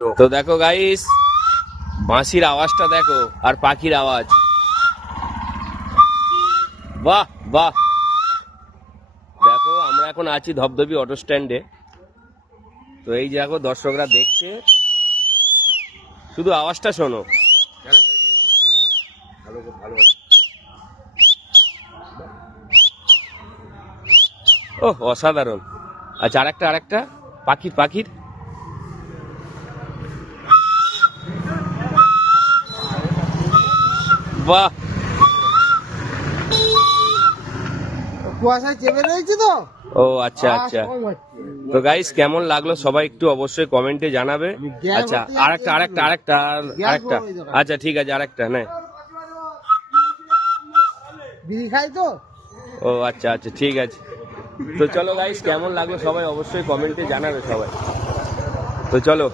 তো দেখো গাইস, বাঁশির আওয়াজটা দেখো আর পাখির আওয়াজ। বাহ বাহ। দেখো আমরা এখন আছি ধবধবি অটো স্ট্যান্ডে। তো এই দেখো দর্শকরা দেখছে, শুধু আওয়াজটা শোনো। ওহ অসাধারণ। আচ্ছা আরেকটা পাখির বাহ। কুয়াশায় চেপে রয়েছে তো। ও আচ্ছা আচ্ছা। তো গাইস কেমন লাগলো সবাই একটু অবশ্যই কমেন্টে জানাবে। আচ্ছা আরেকটা। আচ্ছা ঠিক আছে, আরেকটা নে। বিড়ি খাই তো। ও আচ্ছা আচ্ছা ঠিক আছে। তো চলো গাইস, কেমন লাগলো সবাই অবশ্যই কমেন্টে জানাবে সবাই। তো চলো।